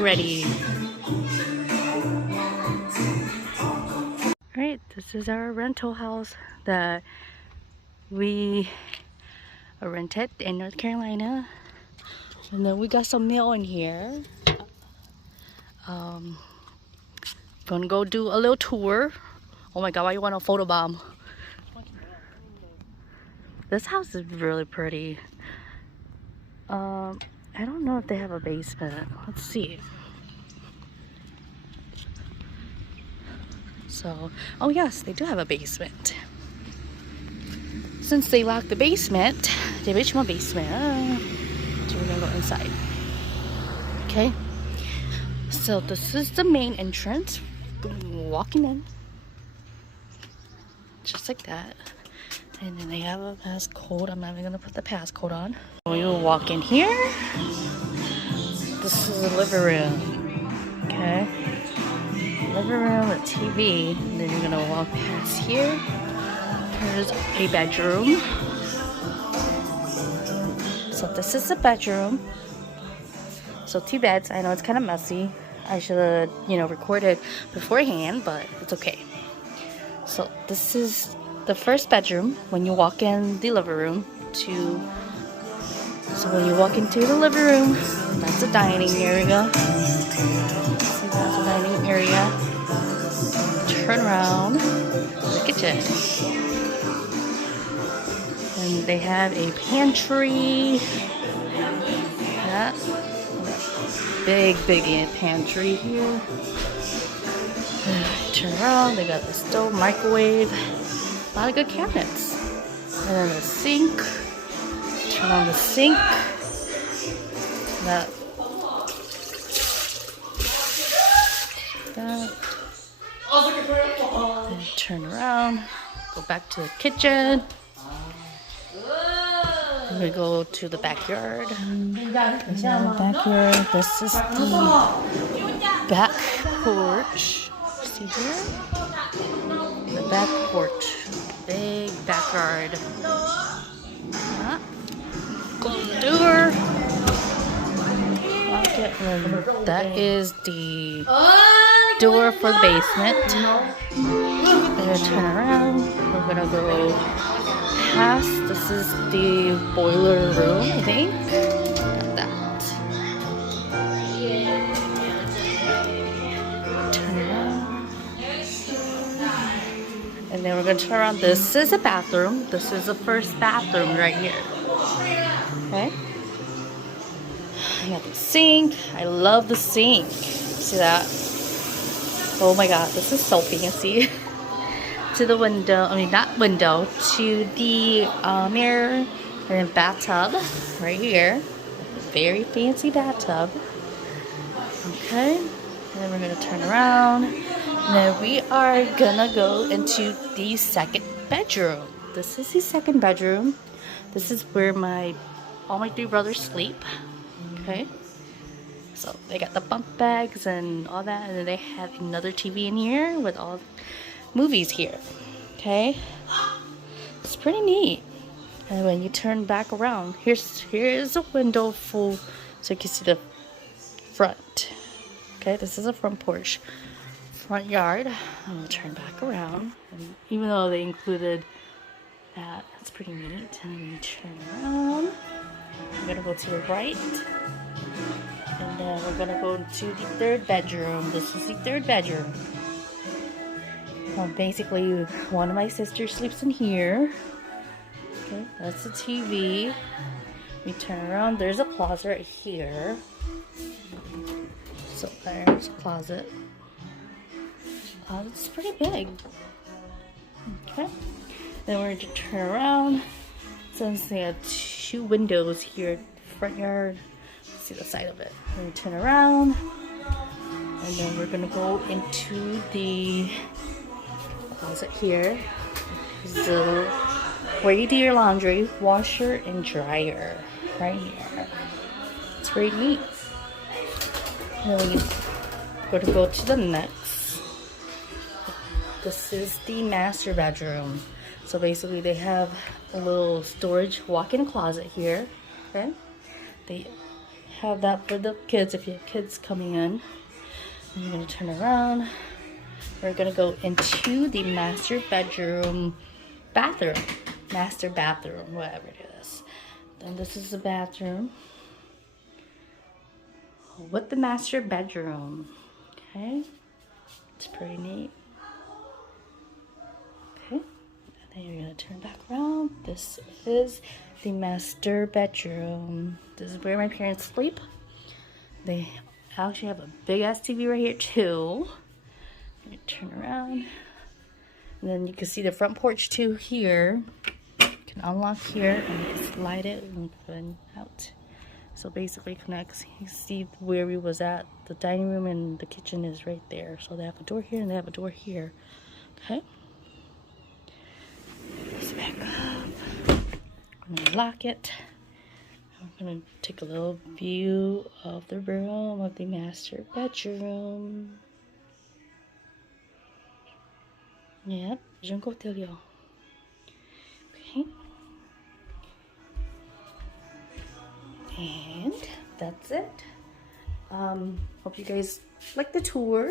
ready. Alright, this is our rental house that we rented in North Carolina. And then we got some mail in here. Gonna go do a little tour. Oh my god, why you want a photobomb? This house is really pretty. I don't know if they have a basement. Let's see. So, oh yes, they do have a basement. Since they locked the basement, they reached my basement. So we're gonna go inside. Okay. So this is the main entrance. Walking in. Just like that. And then they have a passcode. I'm not even gonna put the passcode on. We will walk in here. This is the living room. Okay. Living room with TV. And then you're gonna walk past here. Here's a bedroom. So this is the bedroom. So 2 beds. I know it's kind of messy. I should have, recorded beforehand, but it's okay. So this is the first bedroom when you walk in the living room. So when you walk into the living room, that's a dining area. So that's a dining area. Turn around, the kitchen. And they have a pantry. Yeah. Big pantry here. Turn around, they got the stove, microwave. A lot of good cabinets. And then the sink. Turn on the sink. That. Then turn around. Go back to the kitchen. We go to the backyard. This is the back porch. See here? The back porch. Big backyard. Close the door. That is the door for the basement. And turn around. We're gonna go past. This is the boiler room, I think. That. Turn around. And then we're gonna turn around. This is a bathroom. This is the first bathroom right here. Okay. I got the sink. I love the sink. See that? Oh my god, this is so fancy. To the window, not window, to the mirror and then bathtub right here. Very fancy bathtub. Okay, and then we're gonna turn around. And then we are gonna go into the second bedroom. This is the second bedroom. This is where all my 3 brothers sleep. Okay. So they got the bunk bags and all that, and then they have another TV in here with all movies here. Okay, it's pretty neat. And when you turn back around, here's a window full, so you can see the front. Okay, this is a front porch, front yard. I'm gonna turn back around, and even though they included that, that's pretty neat. And then you turn around. I'm gonna go to the right. And then we're gonna go to the third bedroom. This is the third bedroom. Well, basically, one of my sisters sleeps in here. Okay, that's the TV. We turn around. There's a closet right here. So there's a closet. It's pretty big. Okay. Then we're going to turn around. Since they have 2 windows here, front yard. See the side of it. We're going to turn around. And then we're going to go into the closet here. Where you do your laundry, washer and dryer. Right here. It's very neat. And then we're going to go to the next. This is the master bedroom. So basically they have a little storage walk-in closet here. Okay. They have that for the kids if you have kids coming in. And you're gonna turn around. We're gonna go into the master bathroom, whatever it is. Then this is the bathroom with the master bedroom. Okay, it's pretty neat. Okay, and then you're gonna turn back around. This is the master bedroom. This is where my parents sleep. They actually have a big ass TV right here too. You turn around, and then you can see the front porch too here. You can unlock here and you can slide it and then out. So basically connects. You see where we was at. The dining room and the kitchen is right there. So they have a door here and they have a door here. Okay. This back up. I'm gonna lock it. I'm gonna take a little view of the room, of the master bedroom. Yep, jungle telio. Okay. And that's it. Hope you guys like the tour.